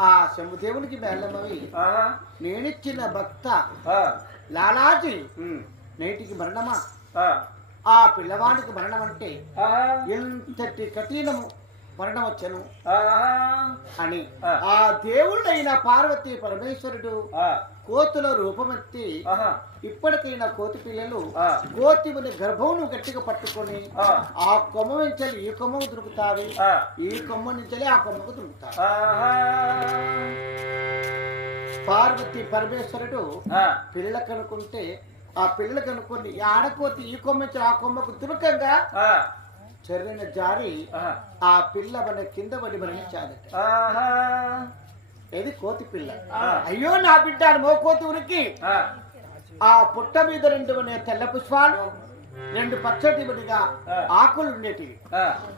ఆ శంభుదేవునికి ఆహా. నేనిచ్చిన భక్త. లాలాజీ. నేటికి మరణమా ఆ. ఆ పిల్లవాడికి మరణం అంటే. ఎంతటి కఠినము మరణం వచ్చను. అని ఆ. దేవుళ్ళైన పార్వతి పరమేశ్వరుడు ఆ. కోతుల రూపమెత్తి. ఇప్పటికైనా కోతి పిల్లలు. కోతిని గర్భమును గట్టిగా పట్టుకొని ఆ. కొమ్మ నుంచి ఈ కొమ్మకు దొరుకుతావి ఆ. ఈ కొమ్మ నుంచి ఆ కొమ్మకు దొరుకుతావి ఆహా. పార్వతి పరమేశ్వరుడు. పిల్లలకు అనుకుంటే ఆ పిల్లలకు అనుకుని ఈ ఆడకోతి ఈ కొమ్మ నుంచి ఆ కొమ్మకు దుర్గంగా ఆ. చర్యన జారి. ఆ పిల్ల మన కింద పడి మరణించాదట ఇది కోతి పిల్ల. అయ్యో నా బిడ్డ మో కోతి ఉరికి ఆ. పుట్ట మీద రెండు తెల్ల పుష్పాలు రెండు పచ్చటి బడిగా ఆ. ఆకులు ఉండేటివి.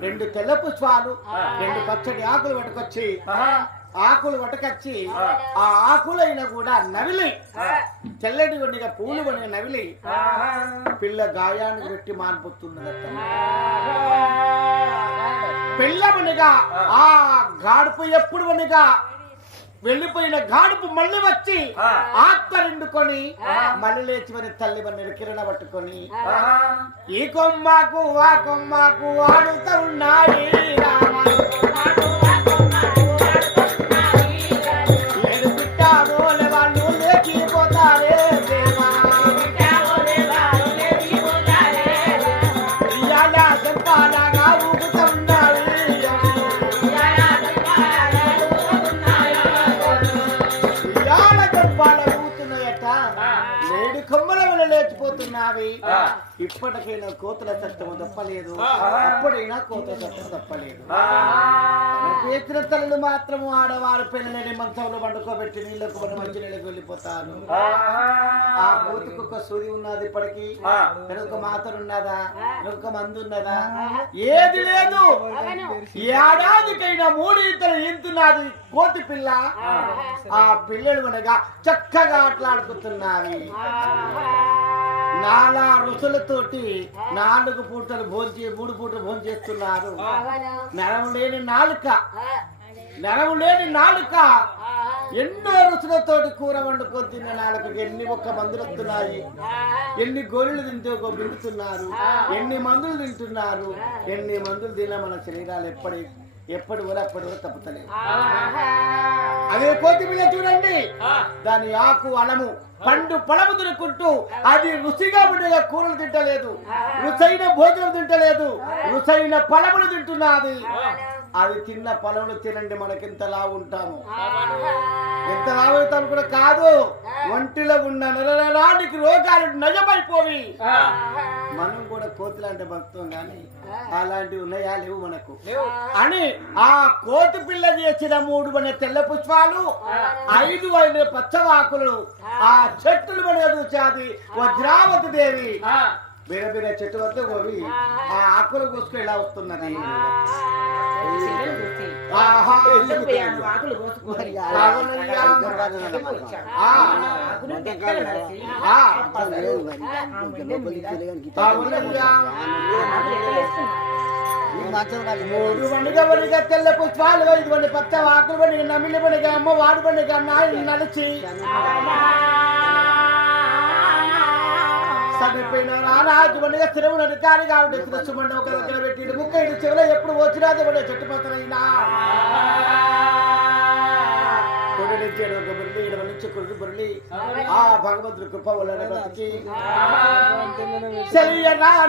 రెండు తెల్ల పుష్పాలు రెండు పచ్చడి ఆకులు పట్టుకొచ్చి ఆహా. ఆకులు పట్టుకొచ్చి ఆ. ఆకులైన కూడా నవిలి. తెల్లటి వండిగా పూలు వండిగా నవిలి. పిల్ల గాయానికి పెట్టి మానిపోతున్నదట పిల్ల వనిగా ఆ గాడుపు ఎప్పుడు వనిగా వెళ్ళిపోయిన గాడుపు మళ్ళీ వచ్చి ఆ. ఆత్మ రెండుకొని మళ్ళీ లేచి మరి తల్లి వన్నెడు కిరణ పట్టుకొని. ఈ కొమ్మకు ఆ కొమ్మకు ఆడుతూ ఉన్నాయి రామ. ఇప్పటికైనా కోతుల చట్టం తప్పలేదు. ఆ. అప్పుడైనా కోతుల చట్టం తప్పలేదు. ఆహా. పేసిన తల్లులు మాత్రము ఆడవారు పిల్లలని మంచంలో వండుకోబెట్టి నీళ్ళకు పడి మంచి నీళ్ళకి వెళ్ళిపోతారు. ఆ. కోతికి ఒక సూది ఉన్నది ఇప్పటికి. వెనుక మాతరు ఉన్నదా? వెనుక మందు ఉన్నదా? ఏది లేదు. ఏడాదికైనా మూడు ఇద్దరు ఇంతున్నది కోతి పిల్ల. ఆ. పిల్లలు అనగా చక్కగా ఆటలాడుకుంటున్నావి. నాలా రుసులతోటి నాలుగు పూటలు భోంచే మూడు పూటలు భోజనం చేస్తున్నారు. నరం లేని నాలుక. నరం లేని నాలుక. ఎన్నో రుచులతోటి కూర వండుకొని తిన్న నాలుకకి ఎన్ని ఒక్క మందులు వస్తున్నాయి? ఎన్ని గోళీలు తింటే ఒక బిందుతున్నారు ఎన్ని మందులు తింటున్నారు? ఎన్ని మందులు తిన్నా మన శరీరాలు ఎప్పటి ఎప్పటి వల్ల అప్పటి వరకు తప్పుతలేదు. అదే కోతి మీద చూడండి. దాని ఆకు అలము పండు పొలము తినుకుంటూ అది రుచిగా ఉండే కూరలు తింటలేదు. రుచైన భోజనం తింటలేదు. రుచైన పలములు తింటున్నది అది. తిన్న పొలములు తినండి మనకింత లావు ఉంటాము. ఎంత లావు అవుతాము కూడా కాదు. ఒంటిలో ఉన్న నెల నాటికి రోగాలు నయమైపోయి మనం కూడా కోతి లాంటి భక్తం కానీ అలాంటివి ఉన్నాయా? లేవు మనకు. అని ఆ కోతి పిల్ల చేసిన మూడు మన తెల్ల పుష్పాలు ఐదు అయిన పచ్చవాకులు ఆ. చెట్టులు మన చూసాది వజ్రావతి దేవి. వేరే వేరే చెట్టు వద్ద పోయి ఆ. ఆకులు కోసుకు ఇలా వస్తున్నది. ఆహా. అవునయ్యా. ఆ. ఆ. అవునయ్యా. మూడు వండుగ వనిగ తెల్ల పుష్పాలు ఐదు వండి పచ్చ ఆకులు వండి నమిలి వండిగ అమ్మ వాడు వండిగ నాయన నడిచి చనిపోయిన రాజు వండిగ స్థిరము నడికారి కాబట్టి ఒక దగ్గర పెట్టి ముక్క ఇటు చెవులో ఎప్పుడు వచ్చినా వండే చెట్టు పత్రైనా కొడు ఒక నుంచి ఆ భగవంతుడి కృప వలన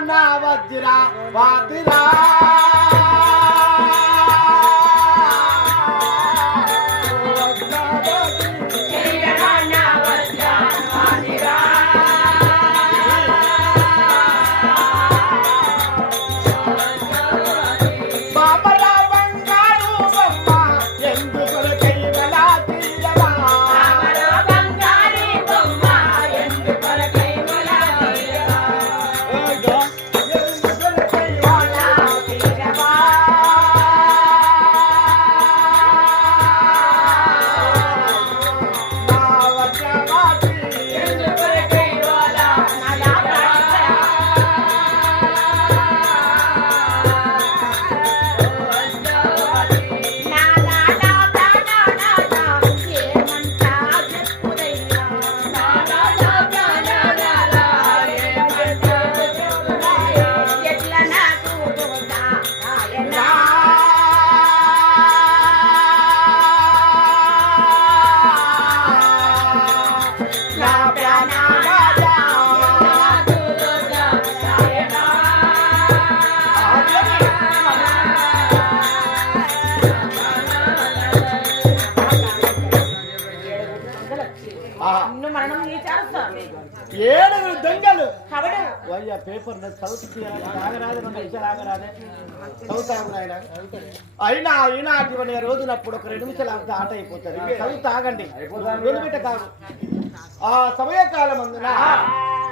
నా వజ్రా వాతిరా. ఏడుగురు దొంగలు. వయ్యా పేపర్ చదువుతుంది ఆగరాదు రెండు నిమిషాలు ఆగరాదే చదువుతాము ఆయన. అయినా అయినా అటువంటి రోజునప్పుడు ఒక రెండు నిమిషాలు ఆగితే ఆట అయిపోతుంది చదువుతా ఆగండి వెలుబెట్ట కాదు ఆ సమయకాలం అందున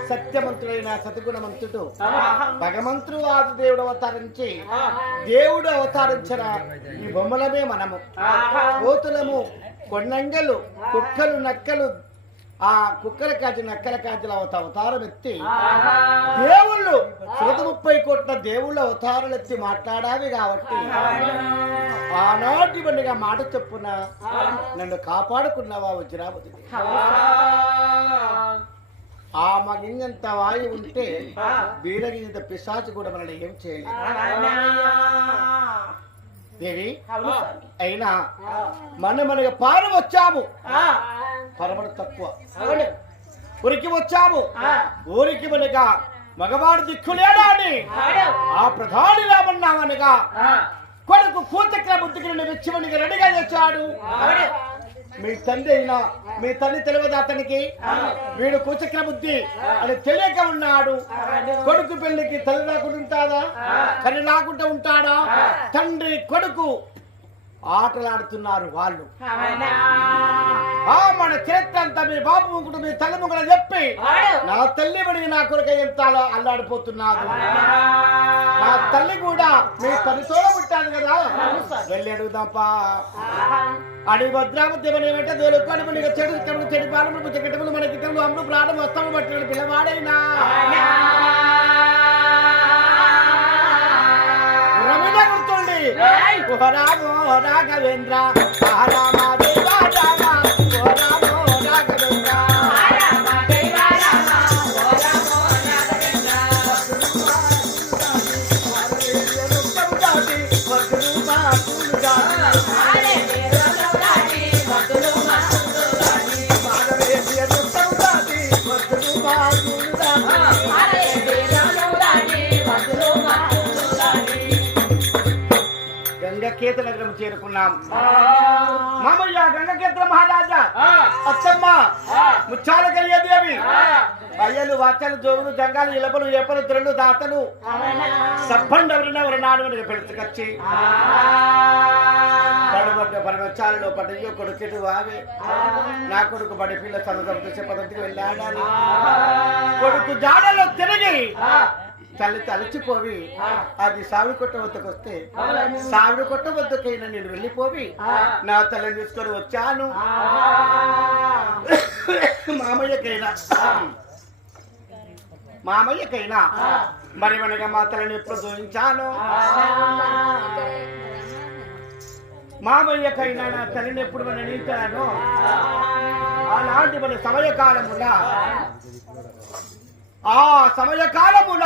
సత్యమంతుడైన సతిగుణమంతుడు భగవంతుడు ఆది దేవుడు అవతరించి దేవుడు అవతరించిన ఈ బొమ్మలమే మనము. కోతులము కొన్నంగలు కుక్కలు నక్కలు ఆ కుక్కల కాచి నక్కల కాచి అవతారం ఎత్తి దేవుళ్ళు శృత ముప్పై కోట్ల దేవుళ్ళ అవతారాలు ఎత్తి మాట్లాడావి కాబట్టి ఆనాటి బండిగా మాట చెప్పున నన్ను కాపాడుకున్నావా వజ్రావతి. ఆ మగింజంత వాయి ఉంటే బీరగింజంత పిశాచి కూడా మనల్ని ఏం చేయలేదు. దేవి అయినా మన మనకి పాలు వచ్చాము. పరమడు తక్కువ. ఉరికి వచ్చాము. ఊరికి మనగా మగవాడు దిక్కులేడా అని ఆ ప్రధాని రామన్నామనగా కొడుకు కూచక్ర బుద్ధికి నుండి వెచ్చిమనికి రెడీగా తెచ్చాడు మీ తండ్రి అయినా మీ తల్లి తెలియదు అతనికి. వీడు కూచక్ర బుద్ధి అని తెలియక ఉన్నాడు. కొడుకు పెళ్ళికి తల్లి రాకుండా ఉంటుందా తల్లి రాకుండా ఉంటాడా? తండ్రి కొడుకు ఆటలాడుతున్నారు వాళ్ళు. ఆ మన చరిత్ర అంతా మీ బాబు ముగ్గుడు మీ తల్లి ముగ్గుడు చెప్పి నా తల్లి బడి నా కొడుకు ఎంత అలా- అల్లాడిపోతున్నాడు నా తల్లి కూడా మీ తల్లితో పుట్టాను కదా. వెళ్ళి అడుగుదాంపా. అడిగి భద్రామతి మన ఏమంటే దొరుకుని మనకి చెడు ఇక్కడ చెడు పాలము చెక్కటములు మనకి ఇక్కడ అమ్ముడు ప్రాణం వస్తాము పట్టిన పిల్లవాడైనా. ఓ రామో రాఘవేంద్ర ఆ రామ మామయ్య గంగకేత్ర మహారాజా. అచ్చమ్మ. ముచ్చాల కలిగేదేవి అయ్యలు వాచలు జోగులు జంగాలు ఇలపలు ఏపలు త్రెళ్ళు దాతలు. సబ్బండ ఎవరిన నాడు వెనుక పెడుతుకొచ్చి పడబడ్డ పరమచాలలో పడయ్యో కొడుకెటు వావే. నా కొడుకు బడి పిల్ల చదువుతూ చెప్పదంతికి వెళ్ళాడని కొడుకు జాడలో తిరిగి తల్లి తలచిపోవి. అది సావి కొట్ట వద్దకు వస్తే సావిడి కొట్ట వద్దకైనా నేను వెళ్ళిపోవి. నా తల్లిని తీసుకొని వచ్చాను. మామయ్యకైనా. మామయ్యకైనా. మరి మనగా మా తల్లిని ఎప్పుడు చూపించాను మామయ్యకైనా నా తల్లిని ఎప్పుడు మన నీచాను? ఆనాటి మన సమయకాలమున ఆ సమయకాలమున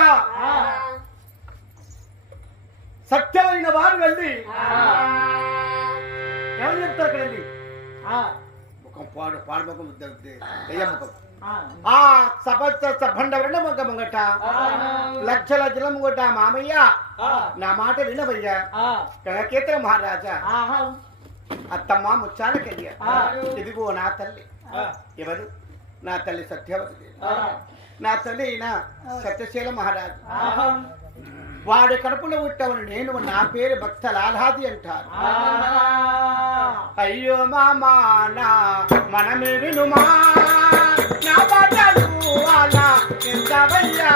సత్యమైన వారు వెళ్ళి ఎవరు చెప్తారు అక్కడ వెళ్ళి ముఖం పాడు పాడు ముఖం దెయ్య ముఖం. ఆ. సపత్త సభండ రెండు మొగ్గ ముంగట లక్షల జల ముంగట మామయ్య. నా మాట వినవయ్యా. గణకేత్ర మహారాజా. అత్తమ్మ ముచ్చాలకయ్య ఇదిగో నా తల్లి. ఎవరు? నా తల్లి సత్యవతి. నా తల్లి అయిన సత్యశీల మహారాజు. వాడి కడుపులో పుట్టవని నేను నా పేరు భక్త లాలాది అంటారు. అయ్యో మామా నా మనమే వినుమా నా అలా ఎంతవయ్యా